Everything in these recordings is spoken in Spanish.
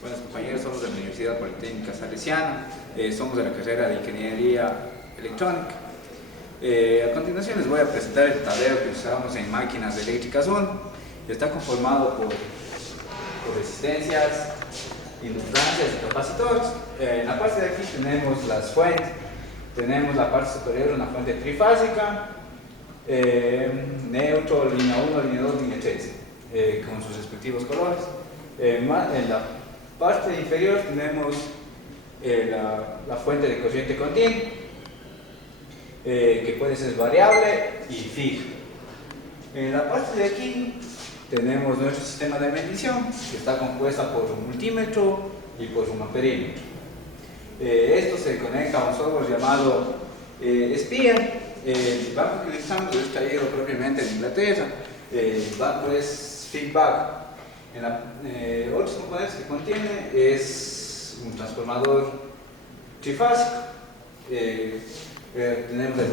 Buenos compañeros, somos de la Universidad Politécnica Salesiana, somos de la carrera de Ingeniería Electrónica. A continuación les voy a presentar el tablero que usamos en máquinas eléctricas 1. Está conformado por resistencias, inductancias y capacitores. En la parte de aquí tenemos las fuentes. Tenemos la parte superior una fuente trifásica, neutro, línea 1, línea 2, línea 3, con sus respectivos colores. En la parte inferior tenemos la fuente de corriente continua, que puede ser variable y fija. En la parte de aquí tenemos nuestro sistema de medición, que está compuesta por un multímetro y por un amperímetro. Esto se conecta a un software llamado SPIA. El banco que utilizamos es traído propiamente de Inglaterra. El banco es Feedback. Otros componentes que contiene es un transformador trifásico. Tenemos el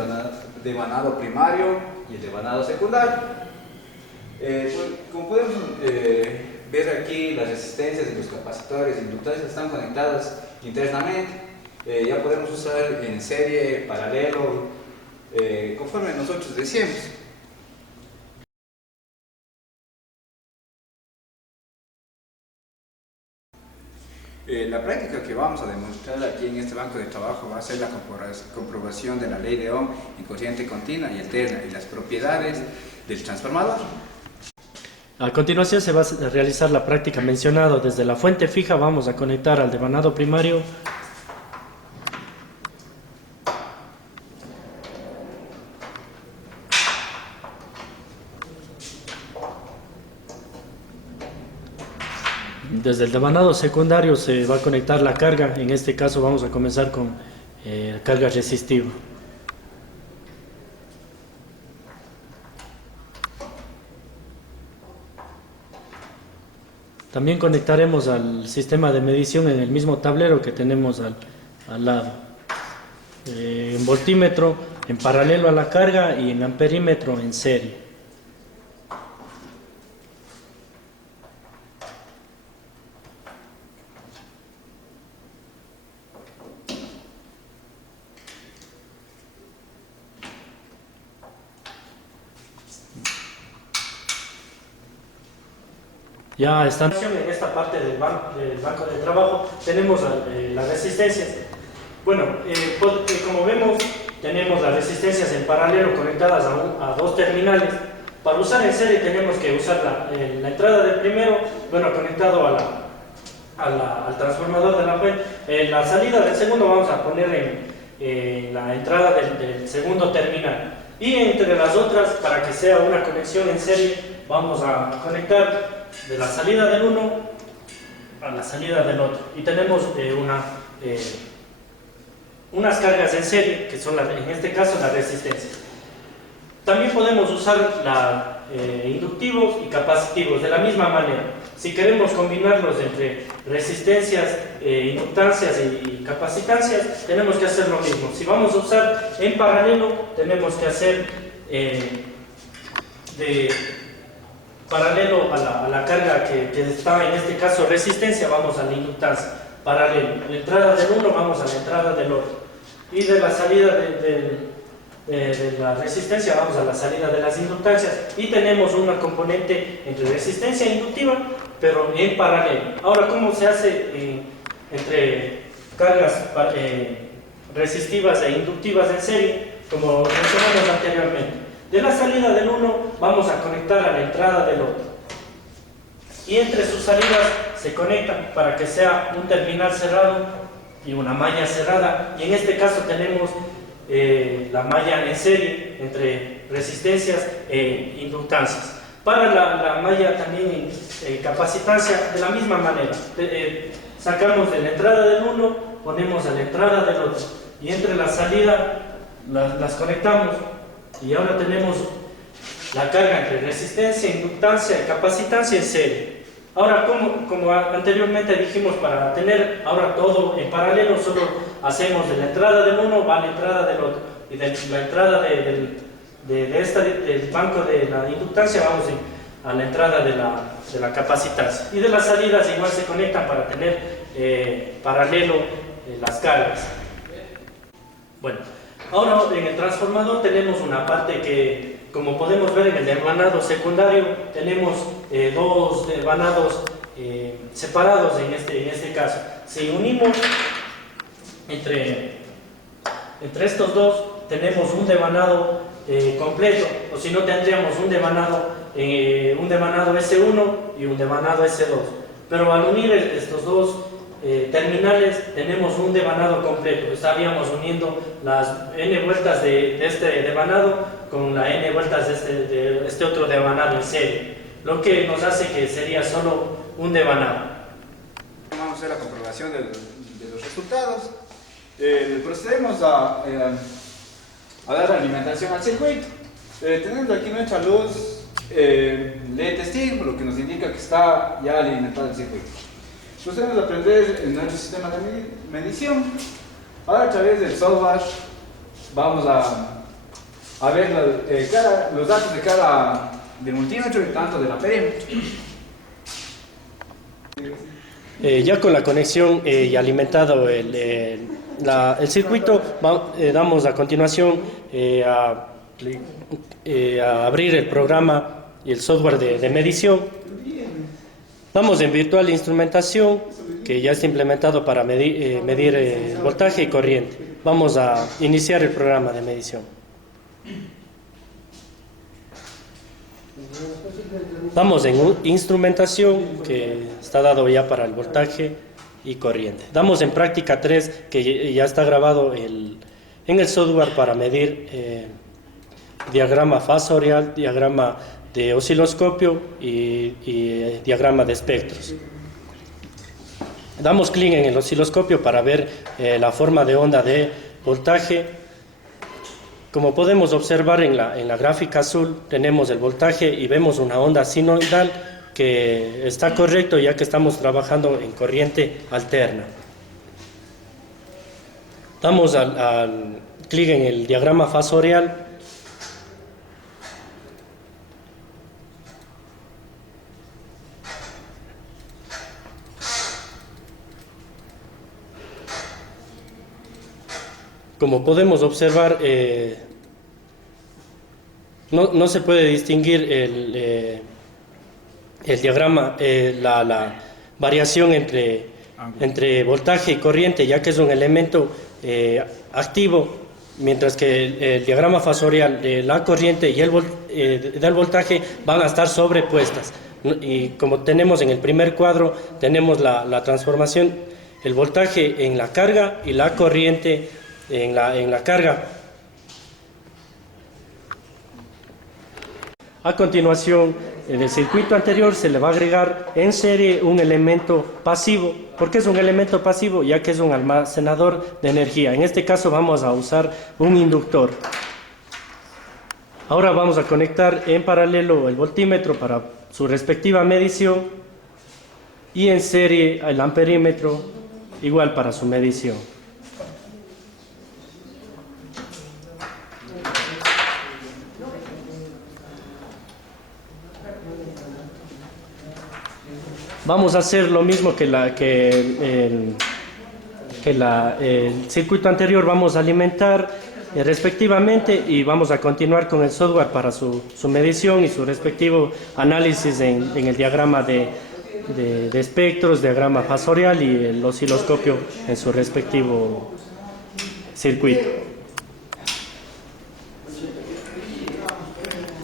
devanado primario y el devanado secundario. Como podemos ver aquí, las resistencias y los capacitores e inductores están conectadas internamente. Ya podemos usar en serie, paralelo, conforme nosotros decíamos. La práctica que vamos a demostrar aquí en este banco de trabajo va a ser la comprobación de la ley de Ohm en corriente continua y alterna y las propiedades del transformador. A continuación se va a realizar la práctica mencionada. Desde la fuente fija vamos a conectar al devanado primario . Desde el devanado secundario se va a conectar la carga. En este caso vamos a comenzar con carga resistiva. También conectaremos al sistema de medición en el mismo tablero que tenemos al lado. En voltímetro en paralelo a la carga y en amperímetro en serie. Ya están en esta parte del banco de trabajo. Tenemos las resistencias. Bueno, como vemos, tenemos las resistencias en paralelo conectadas a dos terminales. Para usar en serie tenemos que usar la entrada del primero, bueno, conectado al transformador de la fuente. La salida del segundo vamos a poner en la entrada del segundo terminal. Y entre las otras, para que sea una conexión en serie, vamos a conectar de la salida del uno a la salida del otro. Y tenemos unas cargas en serie, que son en este caso las resistencias. También podemos usar inductivos y capacitivos de la misma manera. Si queremos combinarlos entre resistencias, inductancias y capacitancias, tenemos que hacer lo mismo. Si vamos a usar en paralelo, tenemos que hacer paralelo a la carga que está, en este caso resistencia, vamos a la inductancia. Paralelo, la entrada del uno vamos a la entrada del otro. Y de la salida de la resistencia vamos a la salida de las inductancias. Y tenemos una componente entre resistencia e inductiva, pero en paralelo. Ahora, ¿cómo se hace entre cargas resistivas e inductivas en serie? Como mencionamos anteriormente. De la salida del uno vamos a conectar a la entrada del otro. Y entre sus salidas se conectan para que sea un terminal cerrado y una malla cerrada. Y en este caso tenemos la malla en serie entre resistencias e inductancias. Para la malla también capacitancia, de la misma manera. Sacamos de la entrada del uno, ponemos a la entrada del otro. Y entre la salida las conectamos. Y ahora tenemos la carga entre resistencia, inductancia y capacitancia en serie. Ahora, como anteriormente dijimos, para tener ahora todo en paralelo, solo hacemos de la entrada del uno va a la entrada del otro. Y de la entrada del banco de la inductancia vamos a la entrada de la capacitancia. Y de las salidas igual se conectan para tener paralelo las cargas. Bueno, ahora en el transformador tenemos una parte que, como podemos ver en el devanado secundario, tenemos dos devanados separados en este caso. Si unimos entre estos dos, tenemos un devanado completo, o si no tendríamos un devanado S1 y un devanado S2. Pero al unir estos dos terminales tenemos un devanado completo. Estaríamos uniendo las n vueltas de este devanado con la n vueltas de este otro devanado en serie, lo que nos hace que sería solo un devanado. Vamos a hacer la comprobación de los resultados. Procedemos a dar alimentación al circuito. Tenemos aquí nuestra luz LED testigo, lo que nos indica que está ya alimentado el circuito. Procedemos a prender nuestro sistema de medición. Ahora, a través del software vamos a ver los datos del multímetro y tanto del amperímetro. Ya con la conexión y alimentado el circuito, damos a continuación a abrir el programa y el software de medición. Vamos en virtual instrumentación, que ya está implementado para medir voltaje y corriente. Vamos a iniciar el programa de medición. Vamos en instrumentación, que está dado ya para el voltaje y corriente. Damos en práctica 3, que ya está grabado en el software para medir diagrama fasorial, diagrama de osciloscopio y diagrama de espectros. Damos clic en el osciloscopio para ver la forma de onda de voltaje. Como podemos observar en la gráfica azul, tenemos el voltaje y vemos una onda sinusoidal que está correcto, ya que estamos trabajando en corriente alterna. Damos al clic en el diagrama fasorial. Como podemos observar, no se puede distinguir el diagrama, la variación entre voltaje y corriente, ya que es un elemento activo, mientras que el diagrama fasorial de la corriente y del voltaje van a estar sobrepuestas. Y como tenemos en el primer cuadro, tenemos la transformación, el voltaje en la carga y la corriente en la carga. A continuación, en el circuito anterior se le va a agregar en serie un elemento pasivo. ¿Por qué es un elemento pasivo? Ya que es un almacenador de energía. En este caso vamos a usar un inductor. Ahora vamos a conectar en paralelo el voltímetro para su respectiva medición y en serie el amperímetro igual para su medición. Vamos a hacer lo mismo que el circuito anterior. Vamos a alimentar respectivamente y vamos a continuar con el software para su medición y su respectivo análisis en el diagrama de espectros, diagrama fasorial y el osciloscopio en su respectivo circuito.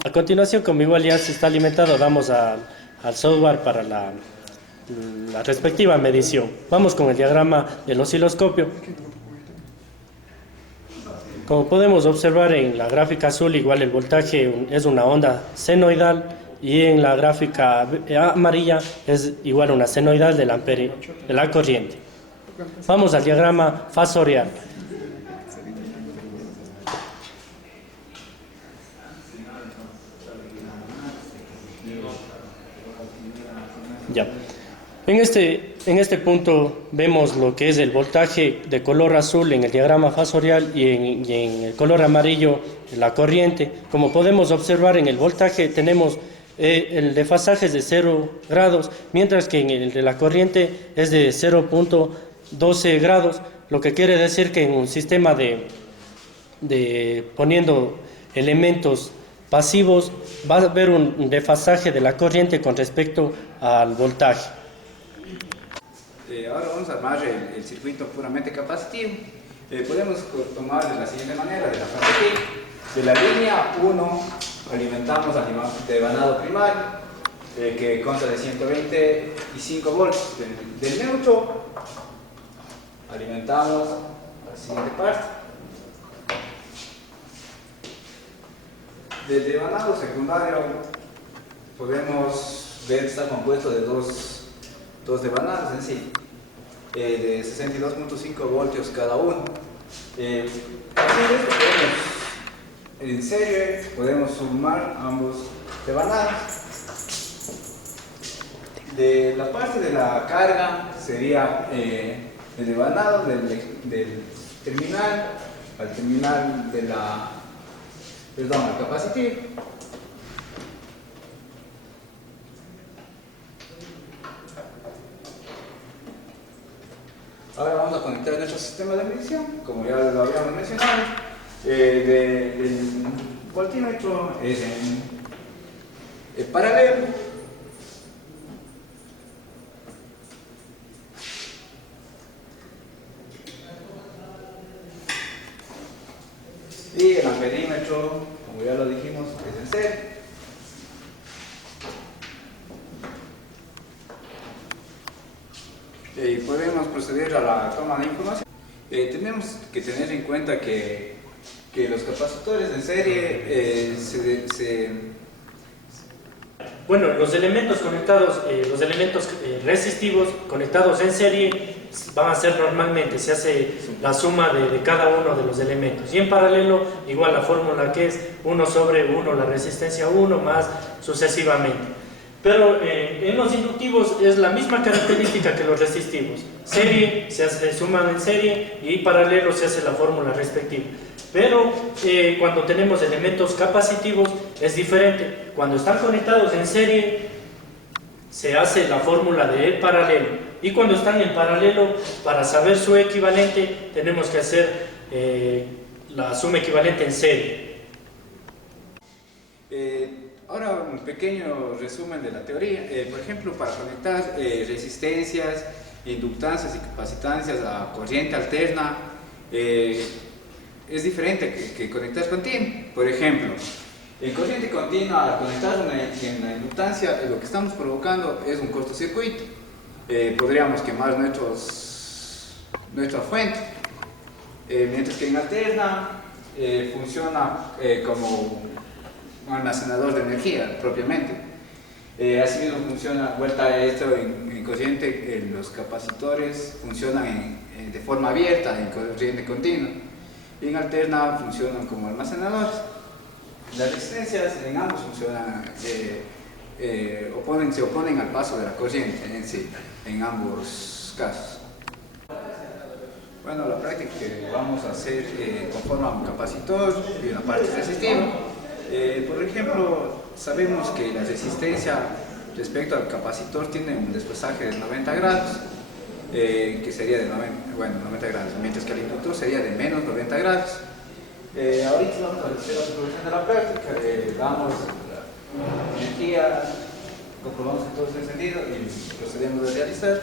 A continuación, como igual ya se está alimentado, damos al software para la respectiva medición. Vamos con el diagrama del osciloscopio. Como podemos observar en la gráfica azul, igual el voltaje es una onda senoidal y en la gráfica amarilla es igual una senoidal de la corriente. Vamos al diagrama fasorial. Ya. En este punto vemos lo que es el voltaje de color azul en el diagrama fasorial y en el color amarillo la corriente. Como podemos observar, en el voltaje tenemos el desfasaje es de 0 grados, mientras que en el de la corriente es de 0.12 grados, lo que quiere decir que en un sistema de poniendo elementos pasivos va a haber un desfasaje de la corriente con respecto al voltaje. Ahora vamos a armar el circuito puramente capacitivo. Podemos tomar de la siguiente manera, de la fase P. De la línea 1 alimentamos al devanado primario, que consta de 125 voltios. Del neutro alimentamos la siguiente parte. Del devanado secundario podemos ver que está compuesto de dos devanados en sí, de 62.5 voltios cada uno. Haciendo esto en serie podemos sumar ambos devanados. De la parte de la carga sería el devanado del terminal al terminal de la, perdón, al capacitivo. Ahora vamos a conectar nuestro sistema de medición, como ya lo habíamos mencionado. El voltímetro es en paralelo. Y el amperímetro, como ya lo dijimos, es en serie. Y podemos proceder a la toma de información. Tenemos que tener en cuenta que los capacitores en serie Bueno, los elementos conectados, los elementos resistivos conectados en serie van a ser normalmente, se hace la suma de cada uno de los elementos. Y en paralelo, igual la fórmula que es 1 sobre 1, la resistencia 1 más sucesivamente. Pero en los inductivos es la misma característica que los resistivos. Serie se suman en serie y paralelo se hace la fórmula respectiva. Pero cuando tenemos elementos capacitivos es diferente. Cuando están conectados en serie se hace la fórmula de paralelo. Y cuando están en paralelo, para saber su equivalente tenemos que hacer la suma equivalente en serie. Ahora un pequeño resumen de la teoría. Por ejemplo, para conectar resistencias, inductancias y capacitancias a corriente alterna, es diferente que conectar continua. Por ejemplo, en corriente continua, al conectar en la inductancia, lo que estamos provocando es un cortocircuito. Podríamos quemar nuestra fuente. Mientras que en alterna funciona como un almacenador de energía propiamente. Asimismo funciona, vuelta a esto en corriente, los capacitores funcionan de forma abierta en corriente continua y en alterna funcionan como almacenadores. Las resistencias en ambos funcionan, se oponen al paso de la corriente en sí, en ambos casos. Bueno, la práctica que vamos a hacer conforma un capacitor y una parte resistiva. Por ejemplo, sabemos que la resistencia respecto al capacitor tiene un desfasaje de 90 grados, que sería de 90 grados, mientras que el inductor sería de menos 90 grados. Ahorita vamos a hacer la introducción de la práctica, damos la energía, comprobamos que todo está encendido y procedemos a realizar.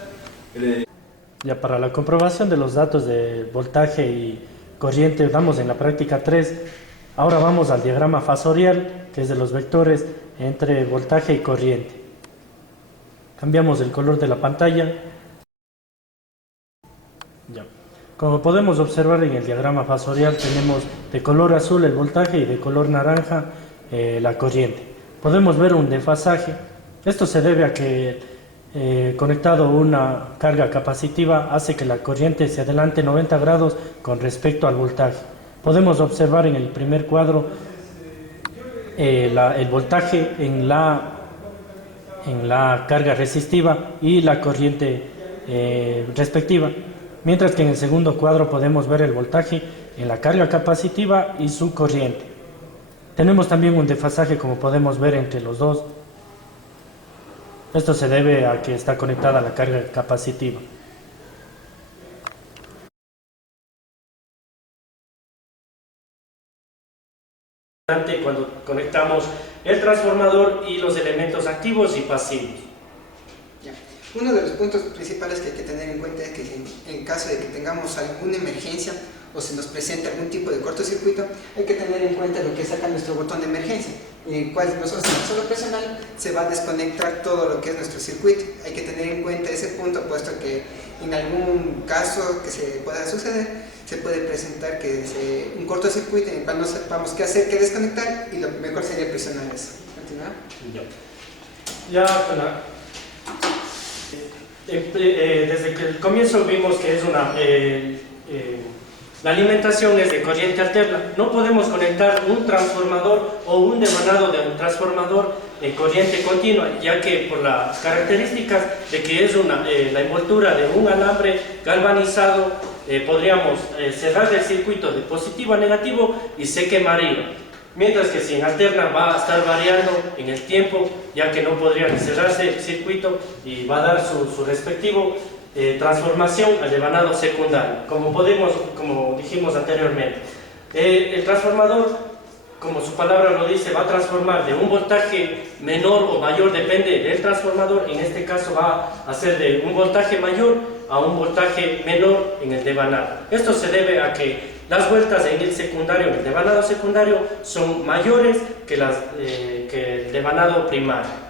Ya para la comprobación de los datos de voltaje y corriente damos en la práctica 3. Ahora vamos al diagrama fasorial, que es de los vectores entre voltaje y corriente. Cambiamos el color de la pantalla. Ya. Como podemos observar en el diagrama fasorial, tenemos de color azul el voltaje y de color naranja la corriente. Podemos ver un desfasaje. Esto se debe a que conectado una carga capacitiva hace que la corriente se adelante 90 grados con respecto al voltaje. Podemos observar en el primer cuadro el voltaje en la carga resistiva y la corriente respectiva, mientras que en el segundo cuadro podemos ver el voltaje en la carga capacitiva y su corriente. Tenemos también un desfasaje, como podemos ver, entre los dos Esto se debe a que está conectada a la carga capacitiva. Cuando conectamos el transformador y los elementos activos y pasivos. Uno de los puntos principales que hay que tener en cuenta es que en caso de que tengamos alguna emergencia o se nos presente algún tipo de cortocircuito, hay que tener en cuenta lo que es acá nuestro botón de emergencia, en el cual nosotros solo presionar se va a desconectar todo lo que es nuestro circuito. Hay que tener en cuenta ese punto, puesto que en algún caso que se pueda suceder, se puede presentar que un cortocircuito en el cual no sepamos qué hacer, qué desconectar, y lo mejor sería presionar eso. ¿Continuamos? Desde que el comienzo vimos que es la alimentación es de corriente alterna. No podemos conectar un transformador o un devanado de un transformador en corriente continua, ya que por las características de que es la envoltura de un alambre galvanizado, podríamos cerrar el circuito de positivo a negativo y se quemaría. Mientras que si en alterna va a estar variando en el tiempo, ya que no podría ni cerrarse el circuito y va a dar su respectivo transformación al devanado secundario, como dijimos anteriormente. El transformador, como su palabra lo dice, va a transformar de un voltaje menor o mayor, depende del transformador. En este caso va a ser de un voltaje mayor a un voltaje menor en el devanado. Esto se debe a que las vueltas en el secundario, en el devanado secundario, son mayores que el devanado primario.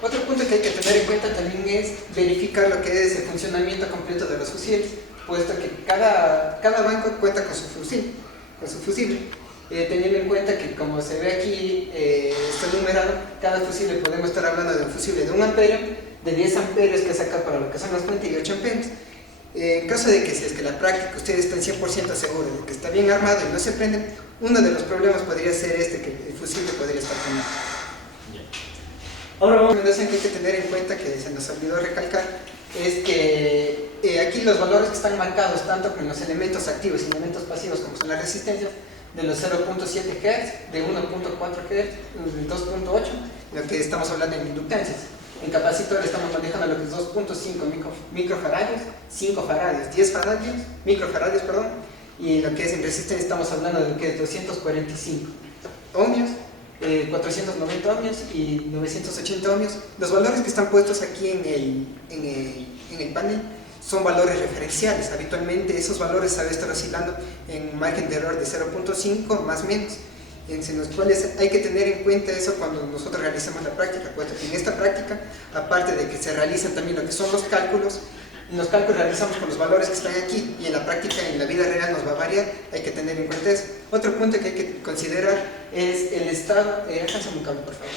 Otro punto que hay que tener en cuenta también es verificar lo que es el funcionamiento completo de los fusibles, puesto que cada banco cuenta con su fusible. Teniendo en cuenta que, como se ve aquí, está numerado, cada fusible podemos estar hablando de un fusible de 1 amperio, de 10 amperios que saca para lo que son las 48 amperios. En caso de que, si es que la práctica ustedes están 100% seguros de que está bien armado y no se prende, uno de los problemas podría ser que el fusible podría estar quemado. Ahora vamos a una recomendación que hay que tener en cuenta, que se nos olvidó recalcar, es que aquí los valores que están marcados tanto con los elementos activos y elementos pasivos, como son las resistencias, de los 0.7 Hz, de 1.4 Hz, de 2.8, lo que estamos hablando en inductancias. En capacitor estamos manejando lo que es 2.5 microfaradios, 5 faradios, 10 microfaradios, y lo que es en resistencia estamos hablando de lo que es 245 ohmios, 490 ohmios y 980 ohmios. Los valores que están puestos aquí en el panel son valores referenciales. Habitualmente esos valores saben estar oscilando en un margen de error de 0.5 más menos, en los cuales hay que tener en cuenta eso cuando nosotros realicemos la práctica, puesto que en esta práctica, aparte de que se realizan también lo que son los cálculos realizamos con los valores que están aquí, y en la práctica, en la vida real, nos va a variar. Hay que tener en cuenta eso. Otro punto que hay que considerar es el estado, déjense un cable por favor,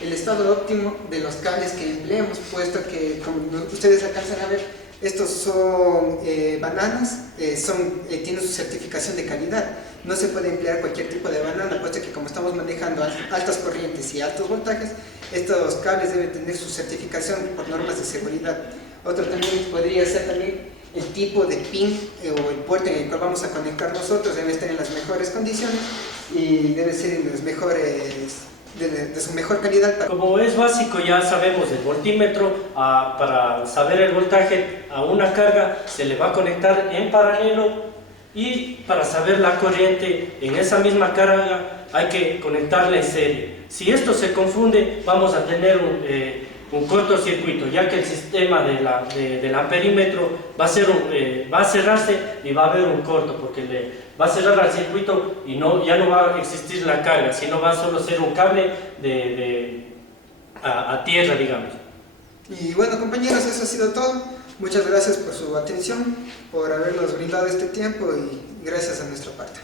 el estado óptimo de los cables que empleemos, puesto que, como ustedes alcanzan a ver, estos son bananas, tienen su certificación de calidad. No se puede emplear cualquier tipo de banana, puesto que como estamos manejando altas corrientes y altos voltajes, estos cables deben tener su certificación por normas de seguridad. Otro también podría ser el tipo de pin o el puerto en el cual vamos a conectar nosotros, debe estar en las mejores condiciones y debe ser en los mejores, de su mejor calidad. Como es básico, ya sabemos el voltímetro, para saber el voltaje a una carga se le va a conectar en paralelo, y para saber la corriente en esa misma carga hay que conectarla en serie. Si esto se confunde, vamos a tener un cortocircuito, ya que el sistema del amperímetro va a cerrarse y va a haber un corto, porque va a cerrar al circuito y ya no va a existir la carga, sino va a solo ser un cable a tierra, digamos. Y bueno, compañeros, eso ha sido todo. Muchas gracias por su atención, por habernos brindado este tiempo, y gracias a nuestra parte.